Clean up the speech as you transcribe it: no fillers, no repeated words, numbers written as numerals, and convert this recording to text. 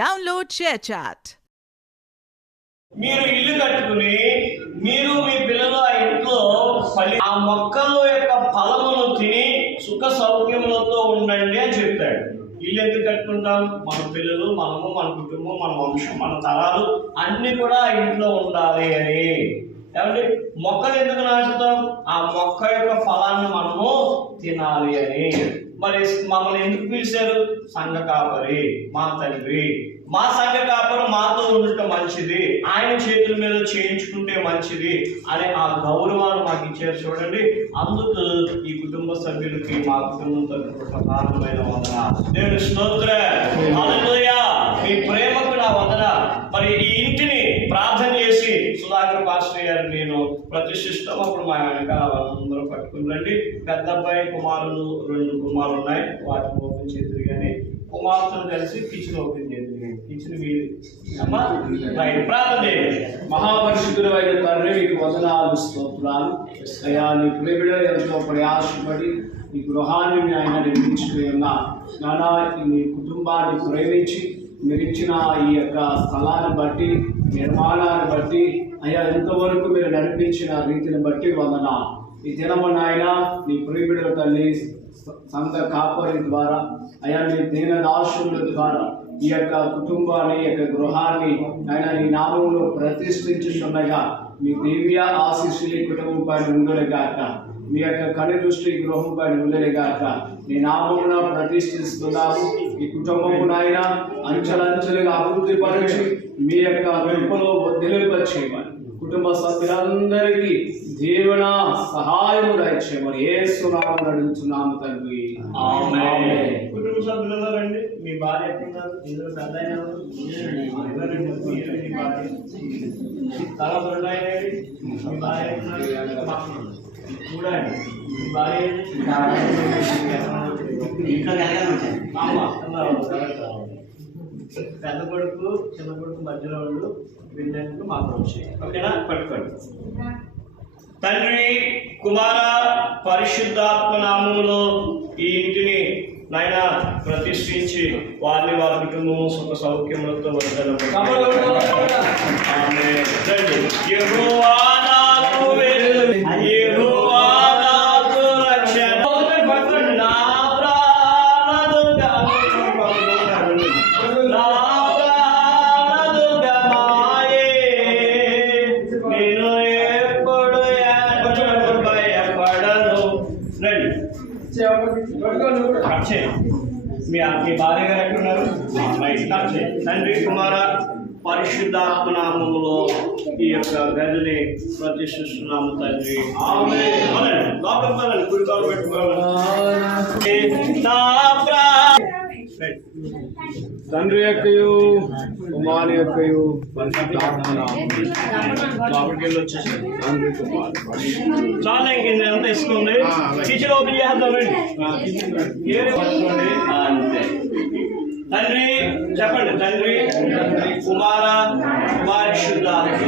Download ShareChat. మీరు ఇల్లు కట్టుకుని మీరు మీ పిల్లలు ఆ ఇంట్లో ఆ మొక్కల యొక్క ఫలమును తిని సుఖ సౌఖ్యములతో ఉండండి అని చెప్తాడు. ఇల్లు ఎందుకు కట్టుకుంటాం? మన పిల్లలు, మనము, మన కుటుంబం, మన వంశం, మన తరాలు అన్ని కూడా ఆ ఇంట్లో ఉండాలి అని. ఏమంటే మొక్కలు ఎందుకు నాటుతాం? ఆ మొక్క యొక్క ఫలాన్ని మనము తినాలి అని. మరి మమ్మల్ని ఎందుకు పిలిచారు? సంఘ కాపరి, మా తండ్రి, మా సంఘ కాపరు మాతో ఉండటం మంచిది, ఆయన చేతుల మీద చేయించుకుంటే మంచిది అనే ఆ గౌరవాన్ని మాకు ఇచ్చారు. చూడండి, అందుకు ఈ కుటుంబ సభ్యులకి మా కుటుంబం తరపున ప్రధానమైన వందన. దేవుని స్తోత్రం, హల్లెలూయా. మీ ప్రేమకు నా వందన. మరి ఈ ఇంటిని ప్రార్థన చేసి సుధాకర్ పాస్టర్ గారు నేను ప్రతిష్ఠిస్తాం. అప్పుడు మా వెనకాల వాళ్ళందరూ పట్టుకుని రండి. పెద్ద అబ్బాయి కుమారులు 2 కుమారులు ఉన్నాయి, వాటిని ఓపెన్ చేద్దరు కానీ కుమార్తెలు కలిసి కిచెన్ ఓపెన్ చేద్దరు కానీ కిచెన్ మీరు ప్రార్థన చేయండి. మహాపరిశుద్ధుడు అయిన తండ్రి, మీకు వందనాలు, స్తోత్రాలు అయ్యా. నీ ప్రేమిడ ఎంతో ప్రయాసపడి ఈ గృహాన్ని ఆయన నిర్మించుకుని ఉన్నా నానా, మీ కుటుంబాన్ని ప్రేమించి మీరు ఇచ్చిన ఈ యొక్క స్థలాన్ని బట్టి, నిర్మాణాన్ని బట్టి అయ్యా, ఎంతవరకు మీరు నడిపించిన రీతిని బట్టి వందనా. ఈ దినము నాయన నీ ప్రేమిడుల తల్లి సంఘ కాపరి ద్వారా అయ్యా, నీ దీనదాసుల ద్వారా ఈ యొక్క కుటుంబాన్ని, ఈ యొక్క గృహాన్ని ఆయన నీ నామంలో ప్రతిష్ఠించుచున్నగా మీ దివ్య ఆశీస్సులు ఈ కుటుంబం పైన ఉండలేగాక, మీ యొక్క కను దృష్టి గృహం పైన ఉండలేగాక నీ నామమున ప్రతిష్ఠిస్తున్నాము. ఈ కుటుంబము నాయన అంచెలంచెలుగా అభివృద్ధి పరచి మీ యొక్క వెంపలో నిలుపచేయమని, కుటుంబ సభ్యులందరికీ దీవెన సహాయము దయచేయమని యేసు నామమున అడుగుతున్నాము తండ్రి, ఆమేన్. కుటుంబ సభ్యులలో రండి. మీ భార్య ఎక్కడున్నారు? ఇందులో పెద్ద ఆయన ఎవరు? తర్వాత 2 ఆయన మీ భార్య ఎక్కడున్నారు? చూడండి, మీ భార్య పెద్ద కొడుకు చిన్న కొడుకు మధ్యలో ఉండు, విన్నట్టు మాకు వచ్చి ఓకేనా? పట్టుకోండి. తండ్రి, కుమార, పరిశుద్ధాత్మ నామములో ఈ ఇంటిని నాయన ప్రతిష్ఠించి వారిని, వారి కుటుంబము సుఖ సౌఖ్యములతో ఉండడం. యెహోవా నాకు వెలుగు, యెహోవా నాకు రక్షణ. నా ప్రాణదుర్గము, నా ప్రాణదుర్గమాయే, నేను ఎప్పుడు భయపడను. మీ భార్య గారు ఎక్కడున్నారు? తండ్రి, కుమార, పరిశుద్ధాత్మ నామములో ఈ యొక్క గదిని ప్రతిష్ఠిస్తున్నాము తండ్రి, ఆమేన్. లోపల గుడికాలు పెట్టుకోవాలి. తండ్రి యొక్కయు కుమారు యొక్కయు పరిశుద్ధాత్మ నామములో తండ్రి కుమారు చాలా ఇంకేంది అంతా ఇస్తుంది. కిచెన్ ఓపెన్ చేద్దాం రండి. అంతే. తండ్రి చెప్పండి. తండ్రి, కుమార, పరిశుద్ధాత్మ.